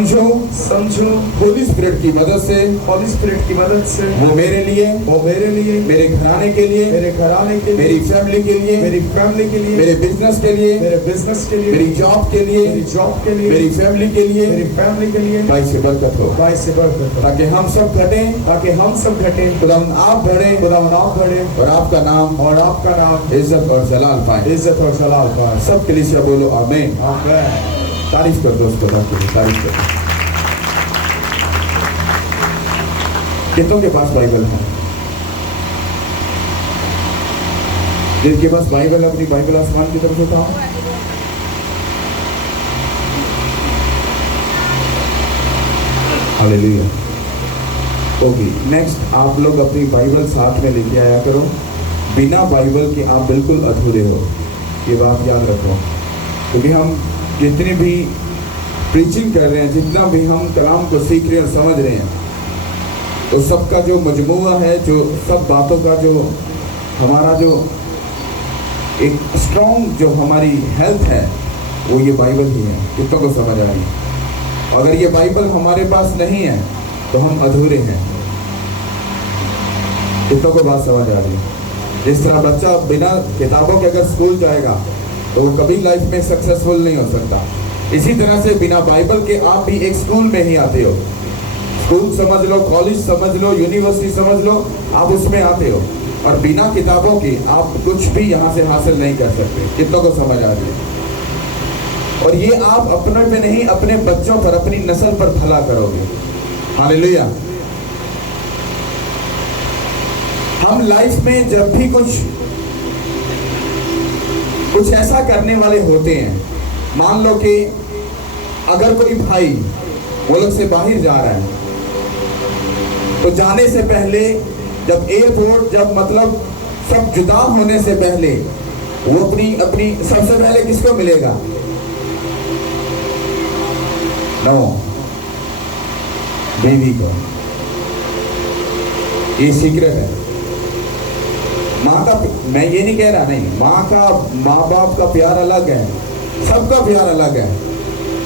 समझो होली स्पिरिट की मदद से वो मेरे लिए मेरे घराने के लिए मेरी फैमिली के लिए मेरे बिजनेस के लिए मेरी जॉब के लिए मेरी फैमिली के लिए भाई से बरकत हो, ताकि हम सब घटें खुदावंद आप बढ़े और आपका नाम इज्जत और जलाल पाए। सब कलीसिया बोलो आमीन। तारीफ कर दो उसको, तारीफ कर। कितनों के पास बाइबल है? जिनके पास बाइबल, अपनी बाइबल आसमान की तरफ उठाओ। हालेलुया। ओके, नेक्स्ट आप लोग अपनी बाइबल साथ में लेके आया करो। बिना बाइबल के आप बिल्कुल अधूरे हो, ये बात याद रखो। क्योंकि हम जितनी भी प्रीचिंग कर रहे हैं, जितना भी हम कलाम को सीख रहे हैं, समझ रहे हैं, तो सबका जो मजमूआ है, जो सब बातों का जो हमारा जो एक स्ट्रॉन्ग जो हमारी हेल्थ है, वो ये बाइबल ही है। कितनों को समझ आ रही है? अगर ये बाइबल हमारे पास नहीं है तो हम अधूरे हैं। कितनों को बात समझ आ रही है? जिस तरह बच्चा बिना किताबों के अगर स्कूल जाएगा तो वो कभी लाइफ में सक्सेसफुल नहीं हो सकता। इसी तरह से बिना बाइबल के आप भी एक स्कूल में ही आते हो। स्कूल समझ लो, कॉलेज समझ लो, यूनिवर्सिटी समझ लो, आप उसमें आते हो। और बिना किताबों के आप कुछ भी यहाँ से हासिल नहीं कर सकते। कितनों को समझ आ रही है? और ये आप अपने में नहीं, अपने बच्चों पर, अपनी नस्ल पर भला करोगे। हालेलुया। हम लाइफ में जब भी कुछ ऐसा करने वाले होते हैं, मान लो कि अगर कोई भाई मुल्क से बाहर जा रहा है, तो जाने से पहले जब एयरपोर्ट, जब मतलब सब जुदा होने से पहले वो अपनी सबसे पहले किसको मिलेगा? नो, बीवी को। ये सीक्रेट है। माँ का, मैं ये नहीं कह रहा, नहीं, माँ बाप का प्यार अलग है, सबका प्यार अलग है,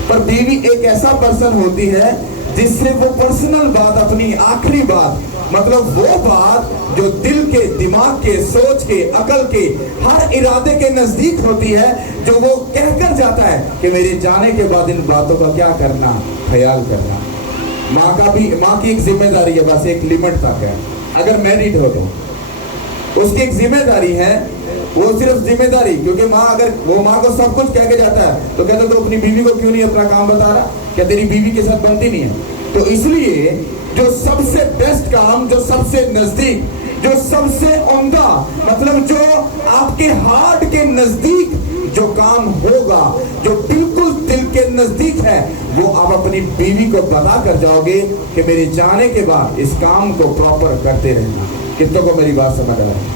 पर बीवी एक ऐसा पर्सन होती है जिससे वो पर्सनल बात, अपनी आखिरी बात, मतलब वो बात जो दिल के, दिमाग के, सोच के, अकल के, हर इरादे के नजदीक होती है, जो वो कहकर जाता है कि मेरे जाने के बाद इन बातों का क्या करना, ख्याल करना। माँ की एक जिम्मेदारी है, बस एक लिमिट तक है। अगर मैरिड हो तो उसकी एक जिम्मेदारी है, वो सिर्फ जिम्मेदारी, क्योंकि अगर वो माँ को सब कुछ कह के जाता है तो कहते तो अपनी बीवी को क्यों नहीं अपना काम बता रहा? क्या तेरी बीवी के साथ बनती नहीं है? तो इसलिए जो सबसे बेस्ट काम, जो सबसे नजदीक, जो सबसे उम्दा, मतलब जो आपके हार्ट के नजदीक जो काम होगा, जो बिल्कुल दिल के नजदीक है, वो आप अपनी बीवी को बता कर जाओगे कि मेरे जाने के बाद इस काम को प्रॉपर करते रहना। कितनों को मेरी बात समझ आ रही है?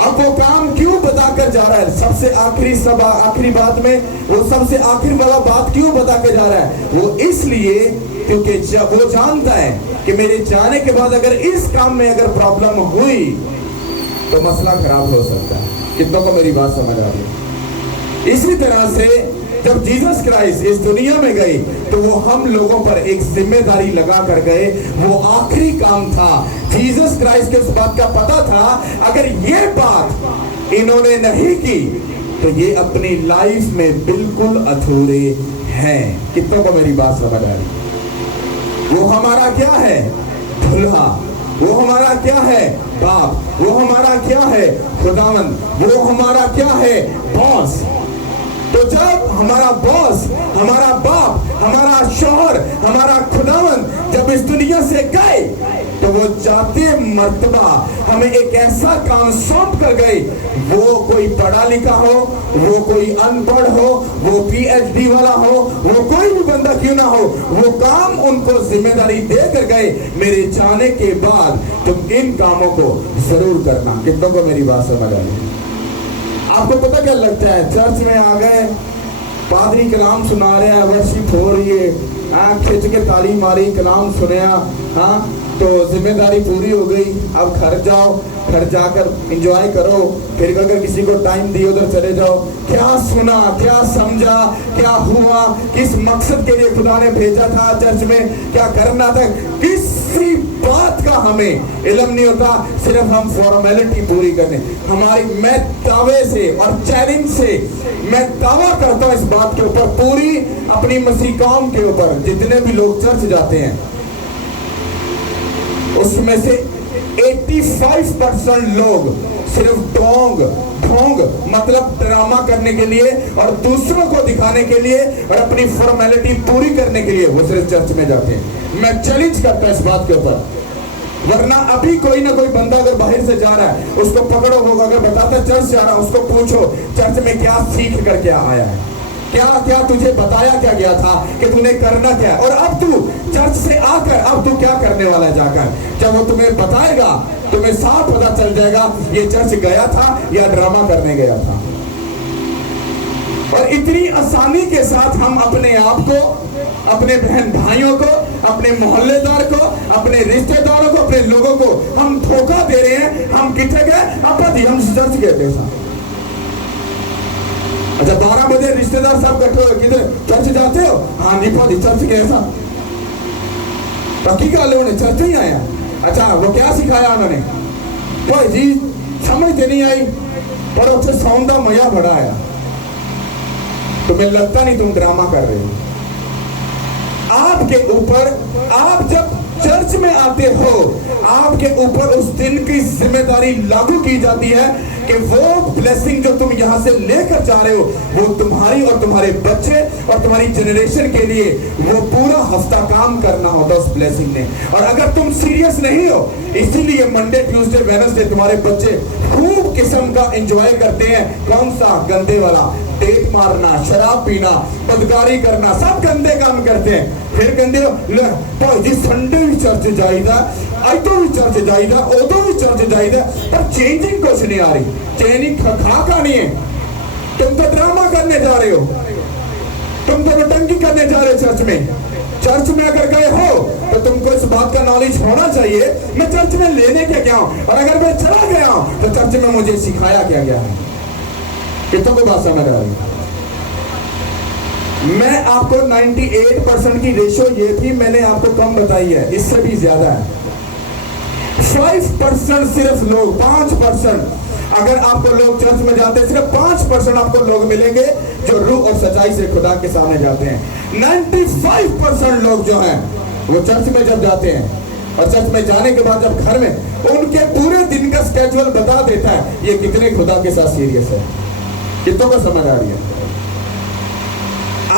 अब वो काम क्यों बताकर जा रहा है? सबसे आखिरी बात में वो सबसे आखिर वाला बात क्यों बता के जा रहा है? वो इसलिए क्योंकि जब वो जानता है कि मेरे जाने के बाद अगर इस काम में अगर प्रॉब्लम हुई तो मसला खराब हो सकता है। कितनों को मेरी बात समझ आ रही है? इसी तरह से जब जीसस क्राइस्ट इस दुनिया में गए तो वो हम लोगों पर एक जिम्मेदारी लगा कर गए। वो आखिरी काम था। जीसस क्राइस्ट के उस बात का पता था, अगर ये बात इन्होंने नहीं की तो ये अपनी लाइफ में बिल्कुल अधूरे हैं। कितनों को मेरी बात समझ आ रही? वो हमारा क्या है? दुल्हा। वो हमारा क्या है? बाप। वो हमारा क्या है? खुदावंद। वो हमारा क्या है? बॉस। तो जब हमारा बॉस, हमारा बाप, हमारा शौहर, हमारा खुदावंद जब इस दुनिया से गए तो वो जाते मर्तबा हमें एक ऐसा काम सौंप कर गए। वो कोई पढ़ा लिखा हो, वो कोई अनपढ़ हो, वो PhD वाला हो, वो कोई भी बंदा क्यों ना हो, वो काम उनको जिम्मेदारी दे कर गए, मेरे जाने के बाद तुम इन कामों को जरूर करना। कितनों को मेरी बात समझ आ रही है? आपको पता क्या लगता है? चर्च में आ गए, पादरी कलाम सुना रहे हैं, वर्शिप हो रही है, खिंच के ताली मारी, कलाम सुनया, हाँ तो जिम्मेदारी पूरी हो गई। अब घर जाओ, घर जाकर एंजॉय करो, फिर अगर किसी को टाइम दिए उधर चले जाओ। क्या सुना, क्या समझा, क्या हुआ, किस मकसद के लिए खुदा ने भेजा था चर्च में, क्या करना था, किसी बात का हमें इल्म नहीं होता। सिर्फ हम फॉर्मेलिटी पूरी करने। मैं दावे से और चैलेंज से मैं दावा करता हूं इस बात के ऊपर, पूरी अपनी मसीह कौम के ऊपर, जितने भी लोग चर्च जाते हैं उसमें से 85% लोग सिर्फ ढोंग मतलब ड्रामा करने के लिए और दूसरों को दिखाने के लिए और अपनी फॉर्मेलिटी पूरी करने के लिए वो सिर्फ चर्च में जाते हैं। मैं चैलेंज करता हूं इस बात के ऊपर। वरना अभी कोई ना कोई बंदा अगर बाहर से जा रहा है, उसको पकड़ो, होगा अगर बताता चर्च जा रहा है, उसको पूछो चर्च में क्या सीख कर क्या आया है, क्या क्या तुझे बताया क्या गया था कि तूने करना क्या है, और अब तू चर्च से आकर अब तू क्या करने वाला है जाकर। जब वो तुम्हें बताएगा तुम्हें साफ पता चल जाएगा ये चर्च गया था या ड्रामा करने गया था। और इतनी आसानी के साथ हम अपने आप को, अपने बहन भाइयों को, अपने मोहल्लेदार को, अपने रिश्तेदारों को, अपने लोगों को हम धोखा दे रहे हैं। हम कितने गए, अब हम चर्च गए थे। अच्छा 12 बजे रिश्तेदार सब इकट्ठे हो, किधर चर्च जाते हो? हाँ नहीं चर्च गए था। पक्की गल है, चर्च ही आया। अच्छा वो क्या सिखाया उन्होंने? भाई जी समझ तो नहीं आई, पर उससे सौन का मजा बड़ा आया। तुम्हें लगता नहीं तुम ड्रामा कर रहे हो। आपके ऊपर, आप जब चर्च में आते हो, आपके ऊपर उस दिन की जिम्मेदारी लागू की जाती है कि वो ब्लेसिंग जो तुम यहां से लेकर जा रहे हो वो तुम्हारी और तुम्हारे बच्चे और तुम्हारी जनरेशन के लिए वो पूरा हफ्ता काम करना होता उस ब्लेसिंग ने। और अगर तुम सीरियस नहीं हो, इसीलिए मंडे ट्यूसडे वेडनेसडे तुम्हारे बच्चे खूब किस्म का एंजॉय करते हैं। कौन सा? गंदे वाला, डेट मारना, शराब पीना, बदकारी करना, सब गंदे काम करते हैं। फिर गंदे जी संडे भी चर्च जाइदा, आज तो भी चर्च जाइदा, उदो भी चर्च जाइदा, पर चेंजिंग कुछ नहीं आ रही। चेंजिंग खा नहीं है। तुम तो ड्रामा करने जा रहे हो, तुम तो नौटंकी करने जा रहे हो चर्च में। चर्च में अगर गए हो तो तुमको इस बात का नॉलेज होना चाहिए मैं चर्च में लेने क्या गया हूं, और अगर मैं चला गया हूं तो चर्च में मुझे सिखाया क्या गया है। कितनों को बात समझ आ रही है? मैं आपको 98% की रेशो ये थी, मैंने आपको कम बताई है, इससे भी ज्यादा है। 5% सिर्फ लोग, 5% अगर आपको लोग चर्च में जाते हैं, सिर्फ 5% आपको लोग मिलेंगे जो रूह और सच्चाई से खुदा के सामने जाते हैं। 95% लोग जो हैं वो चर्च में जब जाते हैं और चर्च में जाने के बाद जब घर में, उनके पूरे दिन का स्केड्यूल बता देता है ये कितने खुदा के साथ सीरियस है। कितनों को समझ आ रही है?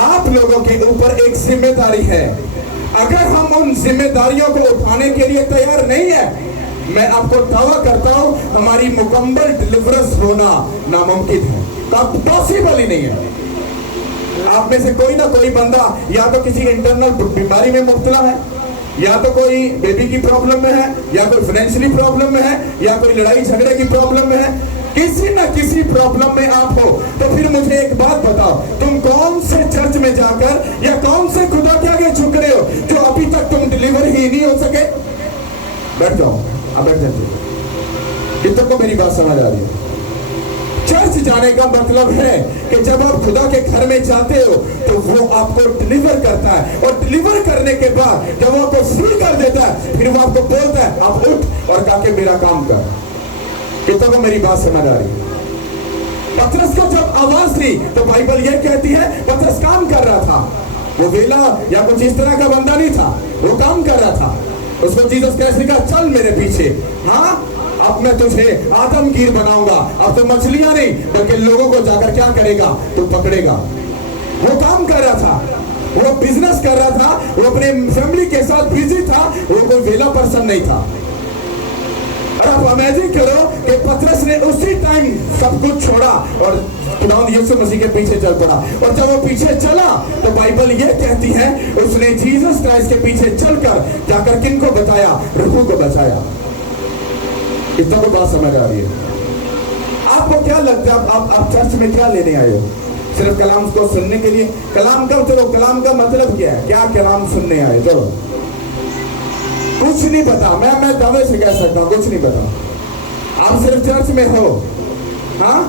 आप लोगों के ऊपर एक जिम्मेदारी है। अगर हम उन जिम्मेदारियों को उठाने के लिए तैयार नहीं है, मैं आपको दावा करता हूं हमारी मुकम्मल डिलीवरेंस होना नामुमकिन है, तब पॉसिबल ही नहीं है। आप में से कोई ना कोई बंदा या तो किसी इंटरनल बीमारी में मुब्तला है, या तो कोई बेबी की प्रॉब्लम में है, या कोई फाइनेंशियली प्रॉब्लम में है, या कोई लड़ाई झगड़े की प्रॉब्लम में है। किसी ना किसी प्रॉब्लम में आप हो, तो फिर मुझे एक बात बताओ, तुम कौन से चर्च में जाकर या कौन से खुदा के आगे झुक रहे हो जो अभी तक तुम डिलीवर ही नहीं हो सके? बैठ जाओ, अब बैठ जाइए। कितनों को मेरी बात समझ आ रही है? चर्च जाने का मतलब है कि जब आप खुदा के घर में जाते हो तो वो आपको डिलीवर करता है, और डिलीवर करने के बाद जब वो आपको फ्री कर देता है, फिर वो आपको बोलता है आप उठ और जाके मेरा काम कर। कितनों को मेरी बात समझ आ रही है? पतरस को जब आवाज दी तो बाइबल ये कहती है पतरस काम कर रहा था, वो वेला या कुछ इस तरह का बंदा नहीं था, वो काम कर रहा था। उसको जीसस कैसे कहा चल मेरे पीछे, हाँ अब मैं तुझे आदमगीर बनाऊंगा। अब तो मछलियां नहीं बल्कि लोगों को जाकर क्या करेगा, तू पकड़ेगा। वो काम कर रहा था, वो बिजनेस कर रहा था, वो अपने फैमिली के साथ बिजी था, वो कोई वेला पर्सन नहीं था। और आप इमेजिन करो कि पतरस ने उसी टाइम सब कुछ छोड़ा और खुदावंद यीशु मसीह के पीछे चल पड़ा। और जब वो पीछे चला तो बाइबल ये कहती है उसने जीसस क्राइस्ट के पीछे चलकर जाकर किन को बताया? रूह को बचाया। कितना को बात समझ आ रही है? आपको क्या लगता है आप चर्च में क्या लेने आए हो? सिर्फ कलाम को सुनने के लिए। कलाम का चलो, कलाम का मतलब क्या है? क्या कलाम सुनने आए? चलो, कुछ नहीं पता। मैं दावे से कह सकता हूँ कुछ नहीं पता। आप सिर्फ चर्च में हो, हाँ,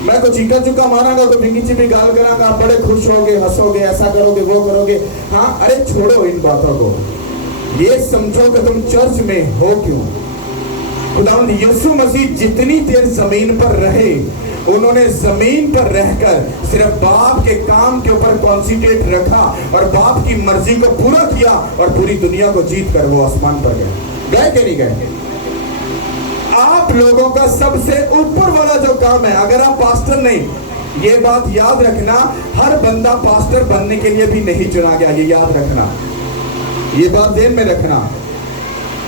मैं तो चीका चुका मारांगा तो बिंगी चिपी गाल करांगा, आप बड़े खुश होगे, हंसोगे, ऐसा करोगे, वो करोगे। हाँ, अरे छोड़ो इन बातों को। ये समझो कि तुम चर्च में हो क्यों। खुदावंद यीशु मसीह जितनी देर जमीन पर रहे, उन्होंने जमीन पर रहकर सिर्फ बाप के काम के ऊपर कॉन्सेंट्रेट रखा और बाप की मर्जी को पूरा किया और पूरी दुनिया को जीत कर वो आसमान पर गए कि नहीं गए? आप लोगों का सबसे ऊपर वाला जो काम है, अगर आप पास्टर नहीं, ये बात याद रखना, हर बंदा पास्टर बनने के लिए भी नहीं चुना गया, ये याद रखना, ये बात ध्यान में रखना।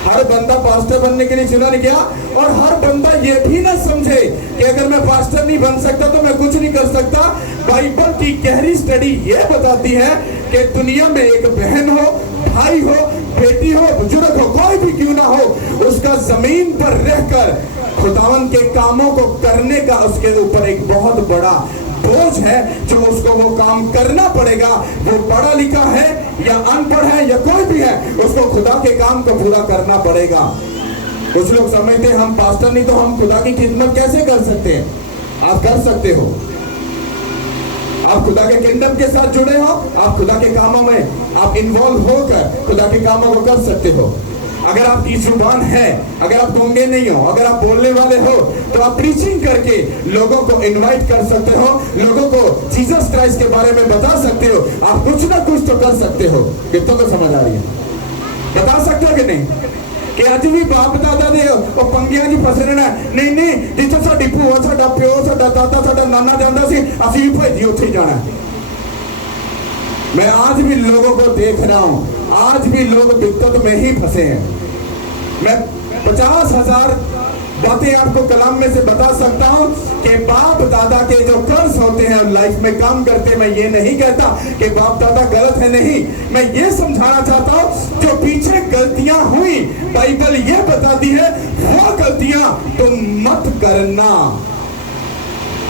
हर बंदा पास्टर बनने के लिए चुना नहीं गया। और हर बंदा ये भी ना समझे कि अगर मैं पास्टर नहीं बन सकता तो मैं कुछ नहीं कर सकता। बाइबल की गहरी स्टडी ये बताती है कि दुनिया में एक बहन हो, भाई हो, बेटी हो, बुजुर्ग हो, कोई भी क्यों ना हो, उसका जमीन पर रहकर खुदावन के कामों को करने का उसके ऊपर एक बहुत बड़ा बोझ है, जो उसको वो काम करना पड़ेगा। वो पढ़ा लिखा है या अनपढ़ है या कोई भी है, उसको खुदा के काम को पूरा करना पड़ेगा। कुछ लोग समझते हैं हम पास्टर नहीं तो हम खुदा की खिदमत कैसे कर सकते हैं? आप कर सकते हो। आप खुदा के किंगडम के साथ जुड़े हो, आप खुदा के कामों में आप इन्वॉल्व होकर खुदा के कामों को कर सकते हो। अगर आपकी जुबान है, अगर आप गूंगे नहीं हो, अगर आप बोलने वाले हो, तो आप प्रीचिंग करके लोगों को इनवाइट कर सकते हो, लोगों को जीसस क्राइस्ट के बारे में बता सकते हो। आप कुछ ना कुछ तो कर सकते हो। कितनों को समझ आ रही है? बता सकते हो कि नहीं कि अज भी बाप दादा दे पंगियां च फसे रहना? नहीं नहीं, जिथे साडी भूआ, साडा प्यो, साडा दादा, साडा नाना जांदा सी, असीं भी भाई उत्थे ही जाना। मैं आज भी लोगों को देख रहा हूं, आज भी लोग दिक्कत में ही फंसे हैं। मैं 50,000 बातें आपको कलाम में से बता सकता हूं कि बाप दादा के जो कर्ज होते हैं लाइफ में काम करते हैं। मैं ये नहीं कहता कि बाप दादा गलत है, नहीं, मैं ये समझाना चाहता हूं जो पीछे गलतियां हुई, बाइबल ये बताती है वो गलतियां तुम मत करना।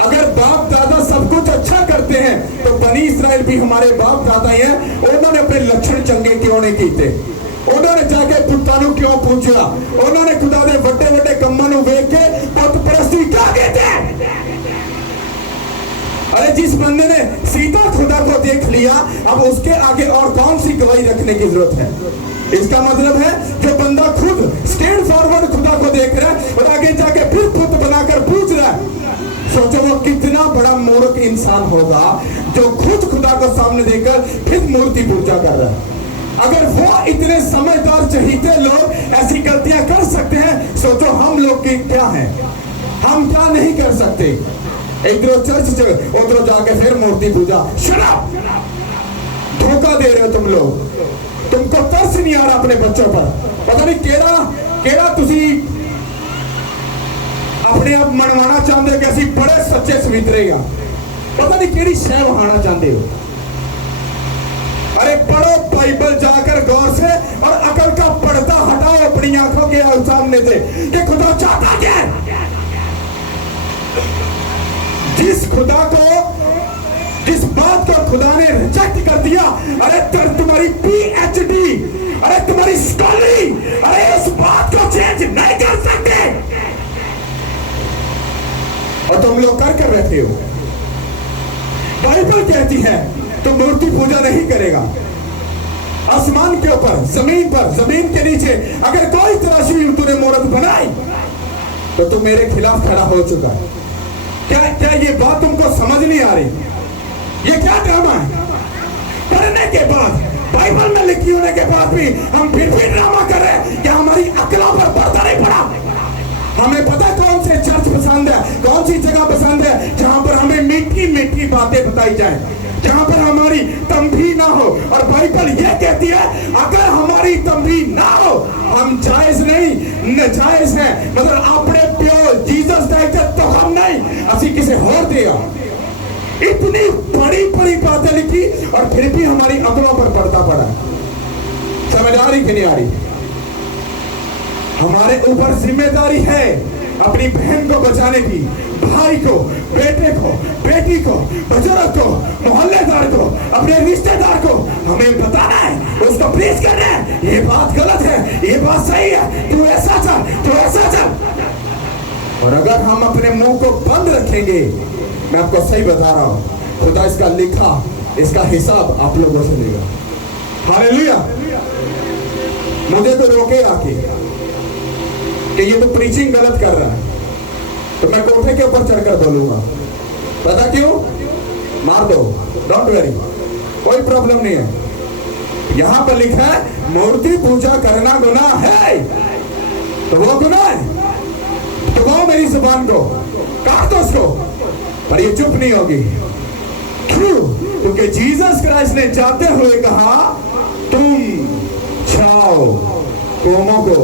अगर बाप दादा सब कुछ अच्छा करते हैं तो बनी इस्राएल भी हमारे बाप दादा ही हैं, उन्होंने अपने लक्षण चंगे क्यों नहीं कीते? उन्होंने जाके पुत्तां नूं क्यों पूछा? उन्होंने खुदा दे वड्डे वड्डे कम्मां नूं वेख के पुत्त परस्ती क्या कीते? अरे जिस बंदे ने सीधा खुदा को देख लिया, अब उसके आगे और कौन सी गवाही रखने की जरूरत है? इसका मतलब है जो बंदा खुद स्ट्रेट फॉरवर्ड खुदा को देख रहा है और आगे जाके फिर पुत्त बनाकर पूछ रहा है, सोचो वो कितना बड़ा मूर्ख इंसान होगा जो खुद खुदा को सामने देखकर फिर मूर्ति पूजा कर रहा है। अगर वो इतने समझदार चहीते लोग ऐसी गलतियां कर सकते हैं, सोचो हम लोग की क्या है, हम क्या नहीं कर सकते। इधर चर्च उधर जाके फिर मूर्ति पूजा। शराब धोखा दे रहे हो तुम लोग। तुमको तरस नहीं आ रहा अपने बच्चों पर? पता नहीं केड़ा तुसी अपने आप मनवाना चाहते हो कि असि बड़े सच्चे सवित्रे हैं, पता नहीं केड़ी शह वहाना चाहते हो। अरे पढ़ो बाइबल जाकर गौर से और अकल का पर्दा हटाओ अपनी आंखों के सामने से कि खुदा चाहता क्या है। जिस खुदा को, जिस बात को खुदा ने रिजेक्ट कर दिया, अरे तुम्हारी PhD, अरे तुम्हारी स्कॉलरी, अरे उस बात को चेंज नहीं कर सकते और तुम लोग कर बैठे हो। बाइबल कहती है तो मूर्ति पूजा नहीं करेगा। आसमान के ऊपर, जमीन पर, जमीन के नीचे अगर कोई तराशी तूने मूर्त बनाई तो तू मेरे खिलाफ खड़ा हो चुका है। क्या ये बात तुमको समझ नहीं आ रही? ये क्या ड्रामा है? पढ़ने के बाद, बाइबल में लिखी होने के बाद भी हम फिर भी ड्रामा कर रहे हैं कि हमारी अकलों पर पर्दा नहीं पड़ा। हमें पता कौन से चर्च पसंद है, कौन सी जगह पसंद है जहां पर हमें मीठी मीठी बातें बताई जाए, जहां पर हमारी तंबी ना हो। और बाइबल ये कहती है अगर हमारी तंबी ना हो, हम जायज नहीं, नाजायज है, मतलब अपने प्यो जीसस कहते तो हम नहीं, असी किसी और देगा। इतनी बड़ी बड़ी बातें लिखी और फिर भी हमारी अकलों पर पर्दा पड़ा। समझ आ रही कि नहीं आ रही? हमारे ऊपर जिम्मेदारी है अपनी बहन को बचाने की, भाई को, बेटे को, बेटी को, बुजुर्ग को, मोहल्लेदार को, अपने रिश्तेदार को हमें बताना है, उसको प्लीज करना है, ये बात गलत है, ये बात सही है, तू ऐसा चल, तू ऐसा चल। और अगर हम अपने मुंह को बंद रखेंगे, मैं आपको सही बता रहा हूं, खुदा इसका लिखा, इसका हिसाब आप लोगों से लेगा। हालेलुया। मुझे तो रोके आके कि ये तो प्रीचिंग गलत कर रहा है, तो मैं कोठे के ऊपर चढ़कर बोलूंगा। पता क्यों? मार दो, डोंट वेरी, कोई प्रॉब्लम नहीं है। यहां पर लिखा है मूर्ति पूजा करना गुनाह है, तो वो गुनाह है, तो वो मेरी जुबान को काट दो उसको, पर ये चुप नहीं होगी। क्यों? क्योंकि जीसस क्राइस्ट ने जाते हुए कहा, तुम जाओ, कौमों को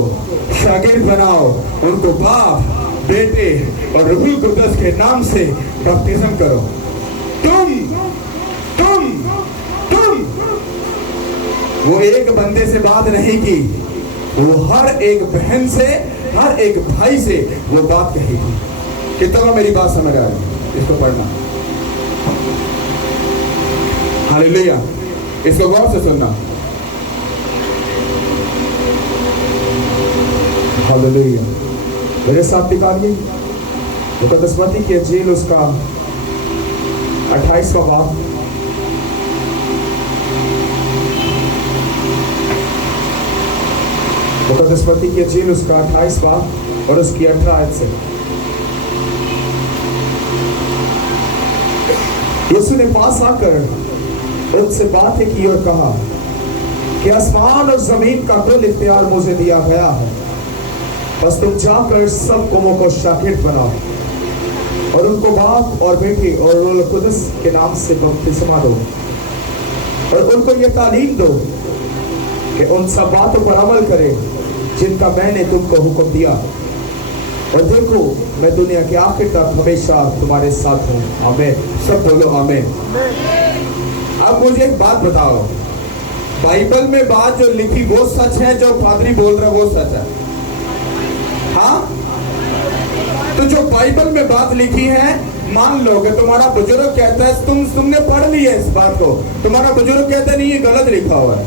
शागिर्द बनाओ, उनको बाप, बेटे और रूहुल कुद्दस के नाम से बपतिस्म करो। तुम वो एक बंदे से बात नहीं की, वो हर एक बहन से, हर एक भाई से वो बात कहेगी। कितना मेरी बात समझ आ रही? इसको पढ़ना, हालेलुया, इसको गौर से सुनना। हालेलुया। मेरे साथ निकालिए मुकद्दसमती की इंजील, उसका 28वां बाब, मुकद्दसमती की इंजील उसका 28 बाब और उसकी 18 आयत से। यीशु ने पास आकर उनसे बातें की और कहा कि आसमान और जमीन का कुल इख्तियार मुझे दिया गया है, बस तुम जाकर सब कौमों को शागिर्द बनाओ और उनको बाप और बेटे और रूहुल कुद्दस के नाम से बपतिस्मा दो, और उनको ये तालीम दो कि उन सब बातों पर अमल करें जिनका मैंने तुमको हुक्म दिया, और देखो मैं दुनिया के आखिर तक हमेशा तुम्हारे साथ हूँ। आमीन। सब बोलो आमीन। अब मुझे एक बात बताओ, बाइबल में बात जो लिखी वो सच है, जो पादरी बोल रहा है वो सच है? हाँ, तो जो बाइबल में बात लिखी है, मान लो कि तुम्हारा बुजुर्ग कहता है, तुमने पढ़ ली है इस बात को, तुम्हारा बुजुर्ग कहता है नहीं ये गलत लिखा हुआ है,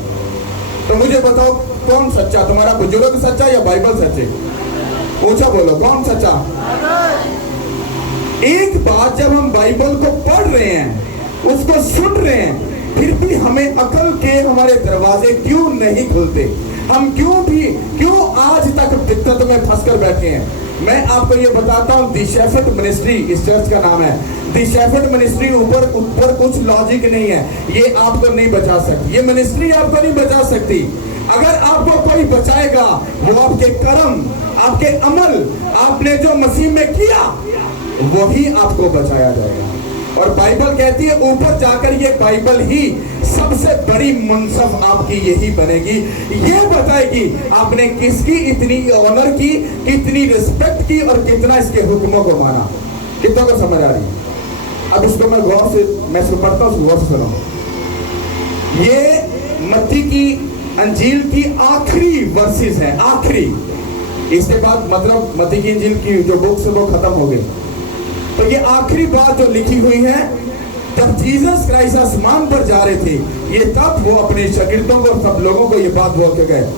तो मुझे बताओ कौन सच्चा, तुम्हारा बुजुर्ग सच्चा या बाइबल सच्चे? ऊंचा बोलो, कौन सच्चा? एक बात, जब हम बाइबल को पढ़ रहे हैं, उसको सुन रहे हैं, फिर भी हमें अकल के हमारे दरवाजे क्यों नहीं खुलते? हम क्यों आज तक दिक्कत में फंसकर बैठे हैं? मैं आपको ये बताता हूँ, दी शेफर्ड मिनिस्ट्री इस चर्च का नाम है। दी शेफर्ड मिनिस्ट्री ऊपर कुछ लॉजिक नहीं है, ये आपको नहीं बचा सकती, ये मिनिस्ट्री आपको नहीं बचा सकती। अगर आपको कोई बचाएगा वो आपके कर्म, आपके अमल, आपने जो मसीह में किया वही आपको बचाया जाएगा। और बाइबल कहती है ऊपर जाकर ये बाइबल ही सबसे बड़ी मुनसफ आपकी यही बनेगी, ये बताएगी आपने किसकी इतनी ऑनर की, कितनी रिस्पेक्ट की और कितना इसके हुक्मों को माना। कितना को समझ आ रही है? अब इसको मैं गौर से, मैं इसको पढ़ता हूँ, गौर से सुनो। ये मत्ती की अंजील की आखिरी वर्सेस है, आखिरी, इसके बाद मतलब मत्ती की अंजील की जो बुक्स है वो खत्म हो गई। तो ये आखिरी बात जो लिखी हुई है, जब जीसस क्राइस्ट आसमान पर जा रहे थे, ये तब वो अपने शागिर्दों को, सब लोगों को ये बात बोल के गए।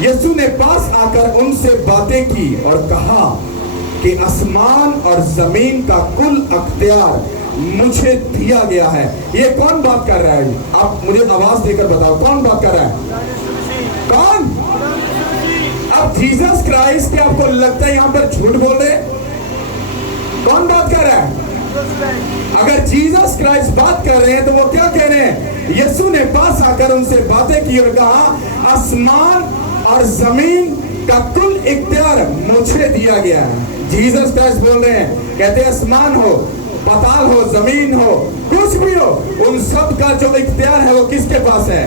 यीशु ने पास आकर उनसे बातें की और कहा कि आसमान और जमीन का कुल अख्तियार मुझे दिया गया है। ये कौन बात कर रहा है? आप मुझे आवाज देकर बताओ, कौन बात कर रहा है? कौन? अब जीसस क्राइस्ट, क्या आपको लगता है यहाँ पर झूठ बोल रहे? कौन बात कर रहा है? अगर जीसस क्राइस्ट बात कर रहे हैं तो वो क्या कह रहे हैं? यीशु ने पास आकर उनसे बातें की और कहा आसमान और जमीन का कुल इख्तियार मुझे दिया गया है। जीसस क्राइस्ट बोल रहे हैं, कहते हैं आसमान हो, पाताल हो, जमीन हो, कुछ भी हो, उन सब का जो इख्तियार है वो किसके पास है?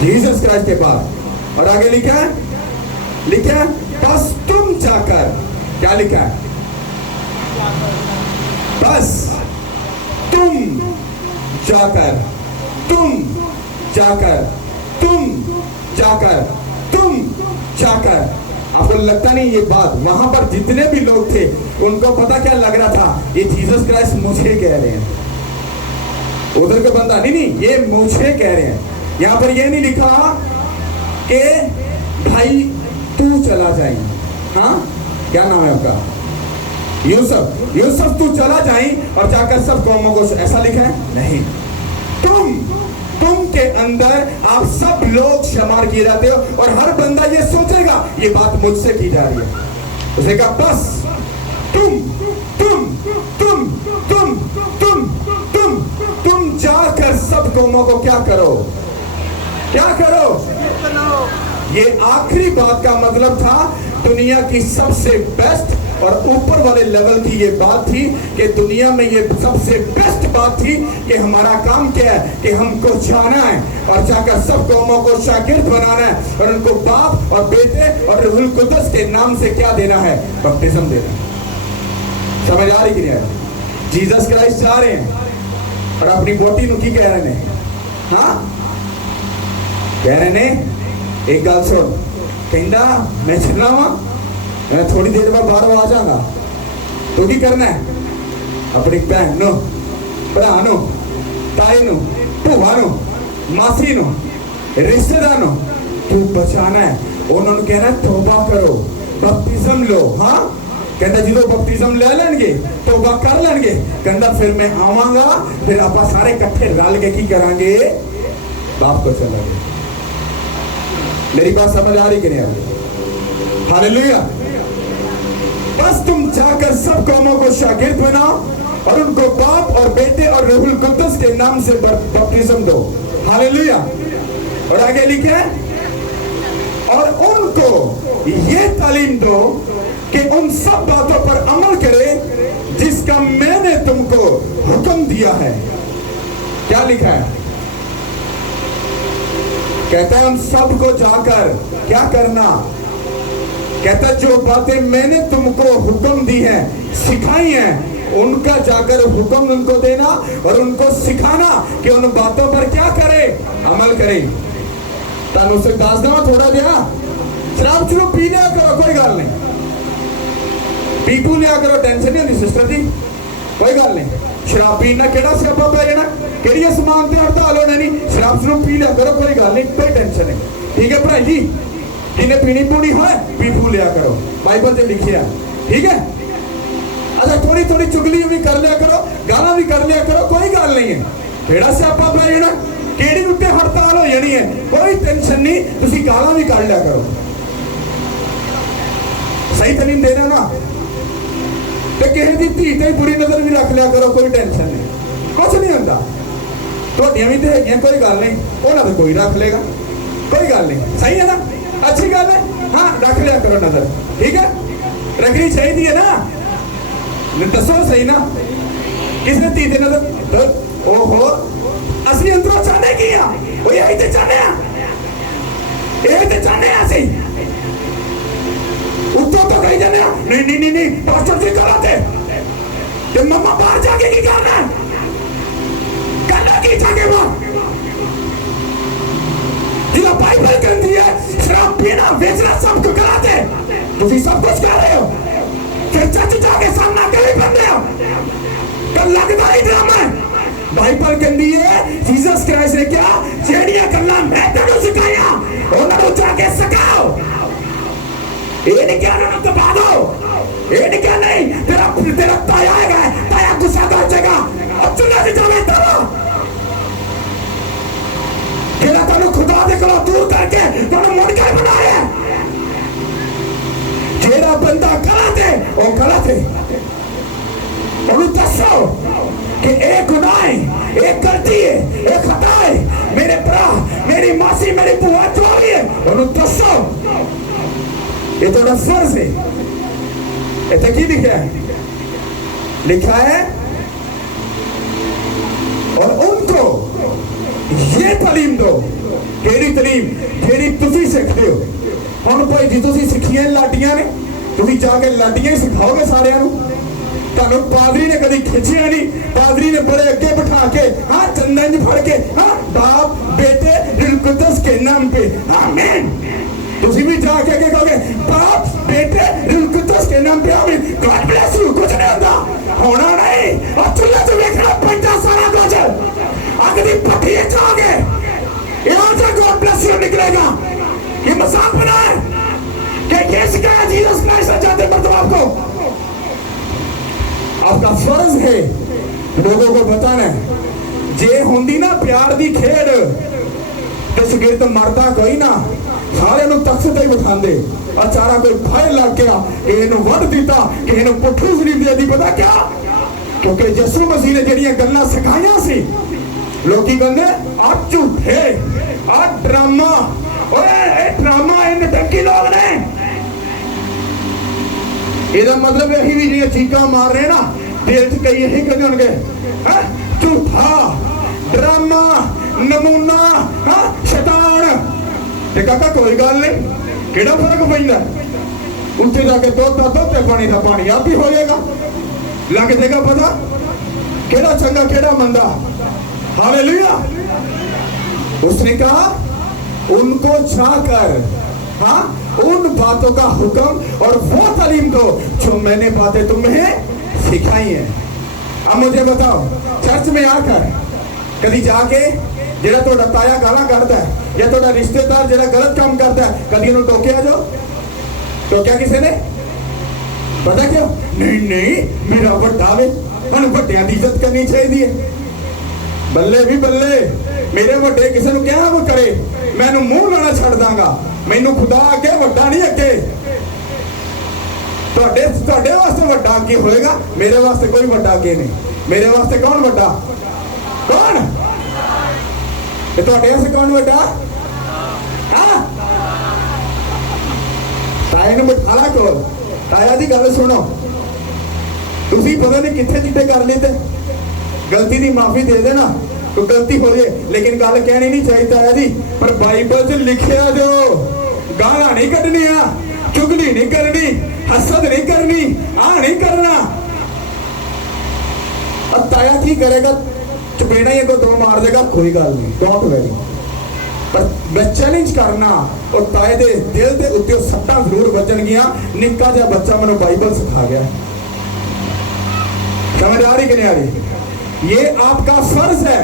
जीसस क्राइस्ट के पास। और आगे लिखा है, बस तुम जाकर, क्या लिखा है? बस तुम जाकर, तुम जाकर, तुम जाकर, तुम जाकर, आपको लगता नहीं ये बात, वहां पर जितने भी लोग थे उनको पता क्या लग रहा था, ये जीसस क्राइस्ट मुझे कह रहे हैं। उधर का बंदा नहीं, ये मुझे कह रहे हैं। यहां पर ये नहीं लिखा कि भाई तू चला जाए, हाँ क्या नाम है आपका, यूसुफ, यूसुफ तू चला जाए और जाकर सब कौमों को, ऐसा लिखा है नहीं। तुम के अंदर आप सब लोग शुमार किए जाते हो और हर बंदा ये सोचेगा ये बात मुझसे की जा रही है। उसे कहा बस तुम तुम तुम तुम तुम तुम तुम जाकर सब कौमों को क्या करो, क्या करो। ये आखिरी बात का मतलब था, दुनिया की सबसे बेस्ट और ऊपर वाले लेवल की ये बात थी कि दुनिया में ये सबसे बेस्ट बात थी कि हमारा काम क्या है कि हमको जाना है और जाकर सब कौमों को शागिर्द बनाना है और उनको बाप और बेटे और रूहुल कुद्दस के नाम से क्या देना है, बपतिस्म देना है। समझ आ रही कि नहीं? जीसस क्राइस्ट जा रहे हैं और अपनी बोटी नु की कह रहे ने, हाँ कह रहे ने एक गल सुन, कहना मैं चलना वा, मैं थोड़ी देर बाद बाहरों आ जाऊंगा, तो की करना है अपनी भैन नो, भरा नो, ताए नो, भूआ नो, मासी नो, रिश्तेदार नो तू बचाना है। उन्होंने कहना तौबा करो, बपतिस्म लो। हाँ कहता जो बपतिस्म ले लेंगे, तौबा कर लेंगे, कहता फिर मैं आवांगा, फिर आप सारे इकट्ठे रल के की करांगे, बाप को चलेंगे। मेरी बात समझ आ रही कि नहीं? हालेलुया। बस तुम जाकर सब कौमों को शागिर्द बनाओ और उनको बाप और बेटे और रूहुल कुद्दस के नाम से बपतिस्म दो। हालेलुया। और आगे लिखे और उनको ये तालीम दो कि उन सब बातों पर अमल करे जिसका मैंने तुमको हुक्म दिया है। क्या लिखा है? कहता है उन सब को जाकर क्या करना, कहता है जो बातें मैंने तुमको हुक्म दी हैं, सिखाई हैं, उनका जाकर हुक्म उनको देना और उनको सिखाना कि उन बातों पर क्या करे, अमल करे। तानु से दास देवा थोड़ा दिया, शराब चलो पी लिया करो, कोई गल नहीं, पीपू लिया करो, टेंशन नहीं होती सिस्टर जी, कोई गल नहीं। शराब पीना केड़ा स्यापा पै जाना, केड़ी समान ते हड़ताल होने नहीं, शराब शरूब पी लिया करो, कोई गल नहीं, कोई टेंशन नहीं। ठीक है भाई जी, जिन्हें पीनी पूनी है पीपू लिया करो, बाइबल से लिखिया, ठीक है। अच्छा थोड़ी थोड़ी चुगली भी कर लिया करो, गाना भी कर लिया करो, कोई गल नहीं है। केड़ा स्यापा पै जाना, केड़ी उत्ते हड़ताल हो जानी है, कोई टेंशन नहीं, तुसी गाना भी कर लिया करो। सही तालीम दे रहे हो ना, तो किसी की धी ते बुरी नजर भी रख लिया करो, कोई टेंशन नहीं, कुछ नहीं होता। थोड़ियां भी तो है, कोई गल नहीं, उन्होंने तो कोई रख लेगा, कोई गल नहीं, सही है ना, अच्छी गल है। हाँ रख लिया करो नजर, ठीक है, रखनी चाहिए ना, दसो सही ना, किसने धी ते नजर, ओहो असली अंदरों चाहते की आ, वो यही ते चाहते हैं, यही ते चाहते हैं असली उत्तों तो कही जाने नहीं नहीं नहीं नहीं पास्टर जी कराते ते मम्मा बाहर जाके की करना है, करना की जाके वो जिला बाइबल कहती है शराब पीना बेचना सब कुछ कराते, तुम सब कुछ कर रहे हो, फिर चाची जाके सामना कहीं बंदे हो, तो लगता ही ड्रामा है। बाइबल कहती है जीसस क्राइस्ट ने क्या जेड़ियां करना मैं तेरे सिखाया, उन्होंने जाके सिखाओ, ये नहीं क्या ना दबा दो, ये नहीं क्या नहीं, तेरा तेरा ताया आएगा, ताया गुस्सा कर जाएगा और चुना से जावे तारा, तेरा तानु खुदा दे करो दूर करके तानु मोड़ के बनाया, जेड़ा बंदा गलत है वो गलत है, और दसो कि एक गुनाह है, एक गलती है, एक खता है, मेरे भरा मेरी मासी मेरी बुआ चोरी है, और दसो ये तो फर्ज है। इतना की लिखा है, लिखा है और उनको ये तालीम दो, केड़ी तालीम जेड़ी तुसी सीखते हो। हम भाई जी तुसी सिखियां लाडियां ने, तुसी जाके लाडियां सिखाओगे सारे नूं, तानू पादरी ने कभी खिंचिया नहीं, पादरी ने बड़े अगे बिठा के हाँ चंदन फड़ के हाँ बाप बेटे रूहुल कुद्दस के नाम पे आमीन, तुसी भी जाके के कहोगे बाप बेटे रुकतस के नाम पे आमीन गॉड ब्लेस यू कुछ नहीं होता होना नहीं और चुल्हे से देखना पंजा सारा कुछ अगली पट्टी जाओगे यहाँ से गॉड ब्लेस यू निकलेगा। ये मजाक बना है कि कैसे कहा जीसस क्राइस्ट जाते मर्दों आपको आपका फर्ज है लोगों को बताना जे होंदी ना प्यार दी खेड़ ते शगिर्द मरदा कोई ना सारे नु तख्त ते बिठांदे अचारा कोई भय लग गया कि इन्हू वड़ दिता कि इन्हू पुठू जलील दे दी पता क्या क्योंकि यसू मसीह ने जड़ियां गल्लां सिखाईयां सी लोकी कहंदे आ झूठे आ ड्रामा ओए ए ड्रामा इन टंकी लोग ने ਇਹਦਾ मतलब यही भी जो चीका मार रहे ना दिल च कई यही कहते होंगे झूठा ड्रामा नमूना शैतान ते काका कोई गल नहीं केड़ा फर्क पैंदा उत्थे जाके दुध दा दुध ते पानी दा पानी आप ही हो जाएगा लग देगा पता केड़ा चंगा केड़ा मंदा। हालेलुया। उसने कहा उनको जाकर हाँ उन बातों का हुक्म और वो तालीम दो जो मैंने बातें तुम्हें सिखाई हैं। अब मुझे बताओ चर्च में आकर कभी जाके जेड़ा तोड़ा ताया गाना करता है या तोड़ा रिश्तेदार जेड़ा गलत काम करता है कभी उन्होंने टोकिया जो तो क्या किसी ने पता क्यों नहीं नहीं मेरा बड़ा वे हम बड़िया की इज्जत करनी चाहिए बल्ले भी बल्ले मेरे बड़े किसी ने क्या वो करे मैं मुंह लाना छड़ दांगा मैनू खुदा अगे वड्डा नहीं अगे तुहाडे वास्ते वड्डा अगे होएगा मेरे वास्ते कोई वड्डा अगे नहीं। मेरे वास्ते कौन वड्डा कौन तुहाडे वास्ते कौन वड्डा ताए नूं बिठा ला कोल ताया दी गल सुनो तुसीं पता नहीं कित्थे चिट्टे कर लेते गलती दी माफी दे देना तो गलती हो जाए लेकिन गल कहनी नहीं चाहिए ताया जी पर बाइबल च लिखिया जो गाला नहीं कटनी चुगली नहीं करनी हसद नहीं करनी नहीं करना। अब ताया की करेगा चपेड़ा ही को दो मार देगा कोई गल नहीं डोंट वरी पर मैं चैलेंज करना और ताए दे दिल दे उत्ते सट्टा जरूर बचन गया निक्का जिहा बच्चा मैनूं बाइबल सिखा गया समझ आ रही कि नहीं आ रही। ये आपका फर्ज है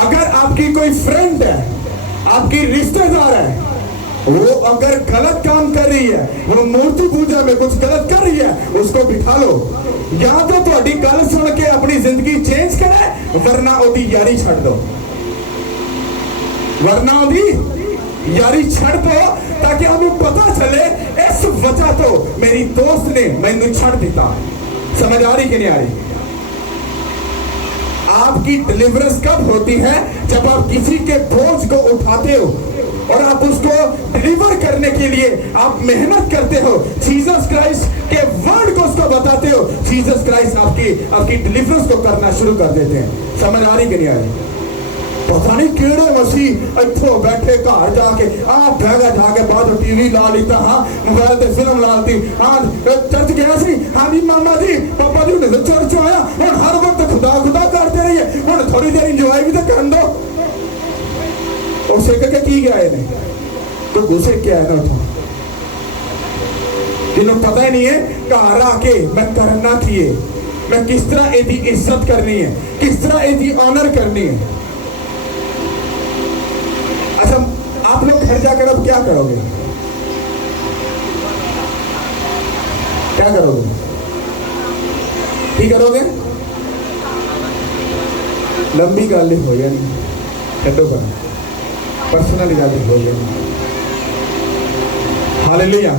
अगर आपकी कोई फ्रेंड है आपकी रिश्तेदार है वो अगर गलत काम कर रही है वो मूर्ति पूजा में कुछ गलत कर रही है उसको बिठा लो या तो तुम्हारी गल सुन के अपनी जिंदगी चेंज करे वरना ओदी यारी छड़ दो वरना ओदी यारी छड़ दो ताकि हमें पता चले इस वजह तो मेरी दोस्त ने मैंने छड़ दिता। समझ आ रही कि नहीं आ रही। आपकी डिलीवरेंस कब होती है जब आप किसी के बोझ को उठाते हो और आप उसको डिलीवर करने के लिए आप मेहनत करते हो जीसस क्राइस्ट के वर्ड को उसको बताते हो जीसस क्राइस्ट आपकी डिलीवरेंस को करना शुरू कर देते हैं। समझ आ रही कि नहीं आ रही। पता नहीं केड़े मसीह इत्थों बैठे घर जाके आप भैगा जाके बाद टीवी ला लीता हाँ मोबाइल ते फिल्म ला ली हाँ चर्च गया सी हाँ जी मामा जी पापा जी ने चर्च आया और हर वक्त खुदा खुदा करते रहिए और थोड़ी देर इंजॉय भी तो कर दो और सिख के की गया इन्हें तो गुस्से क्या है ना उठा जिन्होंने पता ही नहीं है घर आके मैं करना की है मैं किस तरह एदी इज्जत करनी है किस तरह एदी ऑनर करनी है। अच्छा आप लोग घर जाकर अब क्या करोगे क्या करोगे ठीक करोगे लंबी गल हो जानी छो कर पर्सनल गल हो जानी। हालेलुया।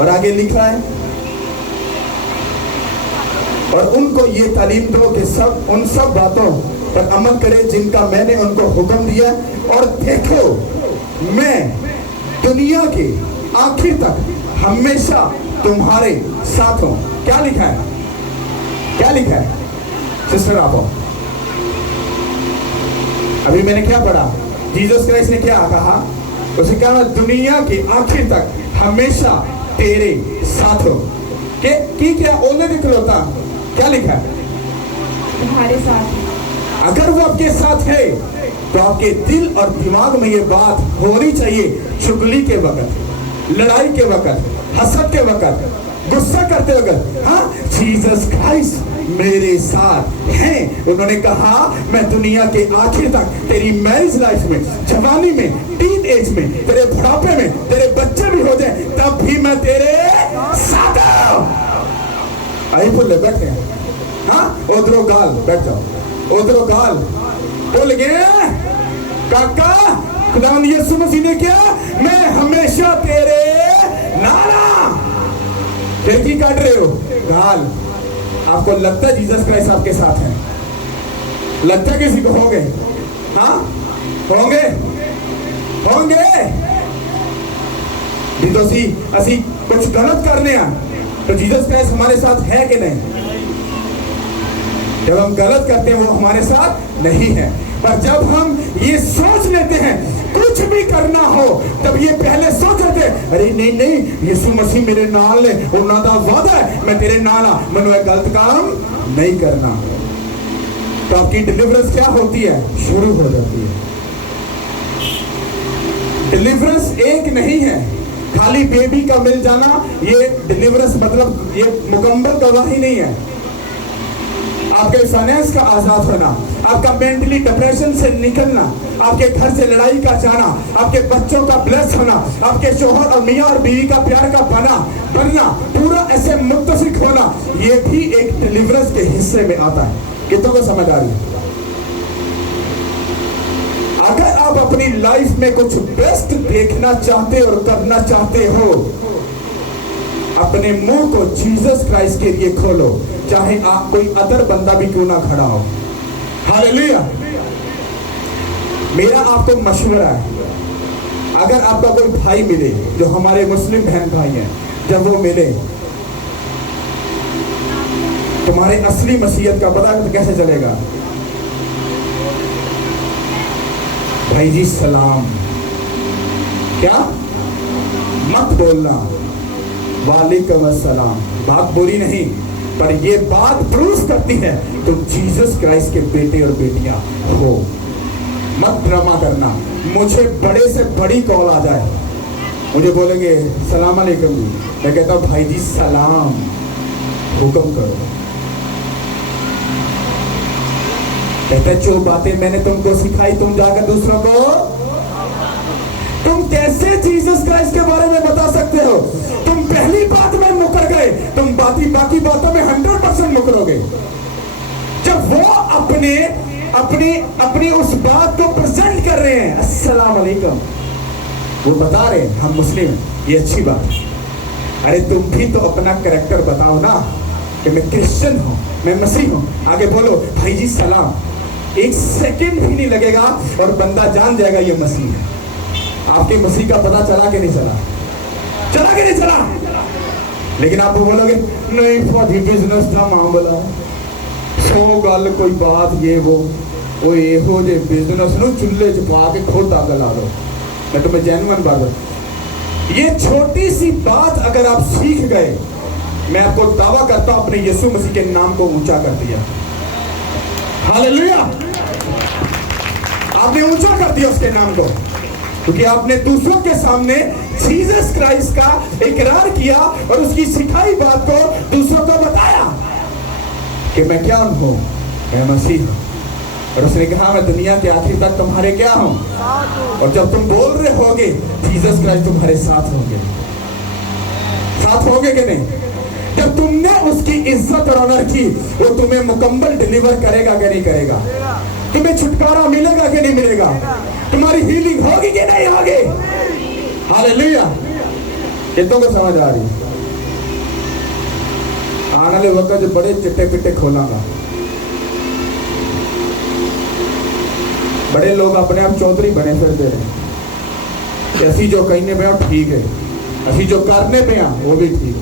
और आगे लिखा है और उनको ये तालीम दो कि सब उन सब बातों पर अमल करे जिनका मैंने उनको हुक्म दिया और देखो मैं दुनिया के आखिर तक हमेशा तुम्हारे साथ हूं। क्या लिखा है क्या लिखा है सिस्टर आप अभी मैंने क्या पढ़ा जीसस क्राइस्ट ने क्या कहा उसे कहा दुनिया के आखिर तक हमेशा तेरे साथ हो कि क्या ओले निकलता क्या लिखा है तुम्हारे साथ। अगर वो आपके साथ है तो आपके दिल और दिमाग में ये बात होनी चाहिए, चुगली के वक्त, लड़ाई के वक्त, हसद के वक्त, गुस्सा करते वक्त, हाँ जीसस क्राइस्ट मेरे साथ हैं। उन्होंने कहा मैं दुनिया के आखिर तक तेरी मैरिज लाइफ में, जवानी में, टीन एज में, तेरे बुढ़ापे में, तेरे बच्चे भी हो जाए तब भी मैं तेरे साथ हूं। आई बोले बैठे, हाँ उधरो गाल, बैठ जाओ उधरो गाल, बोल गए काका खुदावंद यीशु मसीह ने क्या, मैं हमेशा तेरे नाला। फिर की काट रहे हो गाल। आपको लगता है जीसस क्राइस्ट आपके साथ है? लगता है किसी को होंगे? हाँ होंगे, होंगे भी तो असी कुछ गलत करने आ तो जीसस क्राइस्ट हमारे साथ है कि नहीं? जब हम गलत करते हैं वो हमारे साथ नहीं है। पर जब हम ये सोच लेते हैं कुछ भी करना हो, तब ये पहले सोच लेते हैं अरे नहीं नहीं यीशु मसीह मेरे नाल ने, उन्होंने दा वादा है मैं तेरे नाल आ, मैंने गलत काम नहीं करना। तो आपकी डिलीवरेंस क्या होती है? शुरू हो जाती है। डिलीवरेंस एक नहीं है, खाली बेबी का मिल जाना ये डिलीवरेंस मतलब ये मुकम्मल गवाही नहीं है। आपके फाइनेंस का आजाद होना, आपका मेंटली डिप्रेशन से निकलना, आपके घर से लड़ाई का जाना, आपके बच्चों का ब्लेस होना, आपके शोहर और मियाँ और बीवी का प्यार का बनना, पूरा ऐसे मुत्तसिक होना, ये भी एक डिलीवरेंस के हिस्से में आता है। कितनों को समझ आ रही है? अगर आप अपनी लाइफ में कुछ बेस्ट देखना चाहते और करना चाहते हो, अपने मुंह को जीसस क्राइस्ट के लिए खोलो, चाहे आप कोई अदर बंदा भी क्यों ना खड़ा हो। हालेलुया। मेरा आपको मशवरा है, अगर आपका कोई भाई मिले जो हमारे मुस्लिम बहन भाई हैं, जब वो मिले तुम्हारे असली मसीहत का पता कैसे चलेगा? भाई जी सलाम, क्या मत बोलना वालेकुम अस्सलाम, बात बुरी नहीं, पर ये बात प्रूफ करती है तुम जीसस क्राइस्ट के बेटे और बेटियां हो। मत ड्रामा करना। मुझे बड़े से बड़ी कॉल आ जाए, मुझे बोलेंगे सलाम अलैकुम, मैं कहता हूं भाई जी सलाम, हुक्म करो। कहते जो बातें मैंने तुमको सिखाई तुम जाकर दूसरों को, तुम कैसे जीसस क्राइस्ट के बारे में बता सकते हो? तुम पहली बात में मुकर गए, तुम बाकी बातों में 100% मुकरोगे। जब वो अपनी उस बात को प्रेजेंट कर रहे हैं, अस्सलाम वालेकुम, वो बता रहे हैं हम मुस्लिम हैं, ये अच्छी बात है। अरे तुम भी तो अपना कैरेक्टर बताओ ना कि मैं क्रिश्चियन हूं, मैं मसीह हूं। आगे बोलो भाई जी सलाम, एक सेकंड भी नहीं लगेगा और बंदा जान जाएगा ये मसीह है। आपके मसीह का पता चला कि नहीं चला? चला कि नहीं चला? लेकिन आप बोलोगे नहीं फॉर बिजनेस का मामला, सो गल कोई बात ये वो एहो जे बिजनेस नु चुल्हे च पा के खुद आग ला दो। मैं तुम्हें जेन्युइन बात, ये छोटी सी बात अगर आप सीख गए, मैं आपको दावा करता हूं अपने यीशु मसीह के नाम को ऊंचा कर दिया। हालेलुया। आपने ऊंचा कर दिया उसके नाम को, क्योंकि आपने दूसरों के सामने जीसस क्राइस्ट का इकरार किया और उसकी सिखाई बात को दूसरों को बताया कि मैं क्या हूं, मैं मसीह हूं। और उसने कहा मैं दुनिया के आखिर तक तुम्हारे क्या हूं। और जब तुम बोल रहे होगे जीसस क्राइस्ट तुम्हारे साथ होंगे, साथ होंगे कि नहीं? जब तुमने उसकी इज्जत और ऑनर की, वो तुम्हें मुकम्मल डिलीवर करेगा कि नहीं करेगा? तुम्हें छुटकारा मिलेगा कि नहीं मिलेगा? तुम्हारी हीलिंग होगी कि नहीं होगी? हालेलुया। कितनों को समझ आ रही? आने वाले वक्त बड़े चिट्टे पिट्टे खोलांगा। बड़े लोग अपने आप चौधरी बने फिरते हैं, ऐसी जो कहने पे ठीक है, ऐसी जो करने पे वो भी ठीक,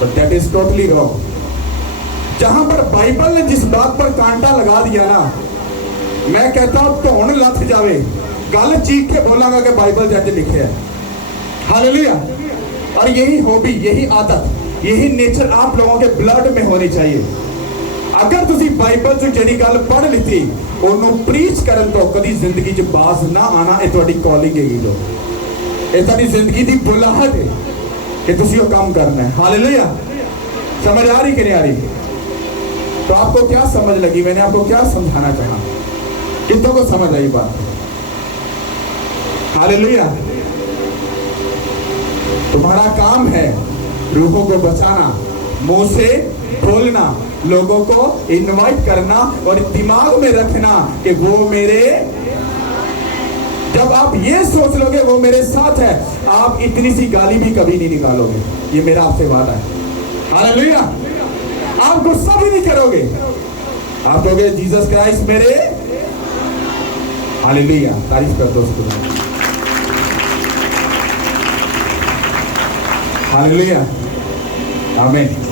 but that is totally wrong. जहां पर बाइबल ने जिस बात पर कांटा लगा दिया ना, मैं कहता हूं धौन लथ जावे, गल चीख के बोलांगा कि बाइबल जैसे लिखे है। हालेलुया। और यही हॉबी, यही आदत, यही नेचर आप लोगों के ब्लड में होनी चाहिए। अगर तुसी बाइबल च जिहड़ी गल पढ़ लीती ਉਹਨੂੰ ਪ੍ਰੀਚ ਕਰਨ ਤੋਂ ਕਦੀ ਜ਼ਿੰਦਗੀ 'ਚ ਬਾਜ਼ ਨਾ ਆਣਾ, ਇਹ ਤੁਹਾਡੀ ਕਾਲਿੰਗ ਹੈਗੀ ਜੋ, ਇਹ ਤੁਹਾਡੀ ਜ਼ਿੰਦਗੀ ਦੀ ਬੁਲਾਹਟ ਹੈ कि तुसी वो काम करना है। हालेलुया। समझ आ रही कि नहीं आ रही? तो आपको क्या समझ लगी? मैंने आपको क्या समझाना चाहा? कितनों को समझ आई बात? हालेलुया। तुम्हारा काम है रूहों को बचाना, मुंह से बोलना, लोगों को इनवाइट करना और दिमाग में रखना कि वो मेरे, जब आप ये सोच लोगे वो मेरे साथ है, आप इतनी सी गाली भी कभी नहीं निकालोगे। ये मेरा आपसे वादा है। हालेलुया। आप गुस्सा भी नहीं करोगे, आप कहोगे जीसस क्राइस्ट मेरे। हालेलुया। तारीफ कर दोस्तों। हालेलुया। आमीन।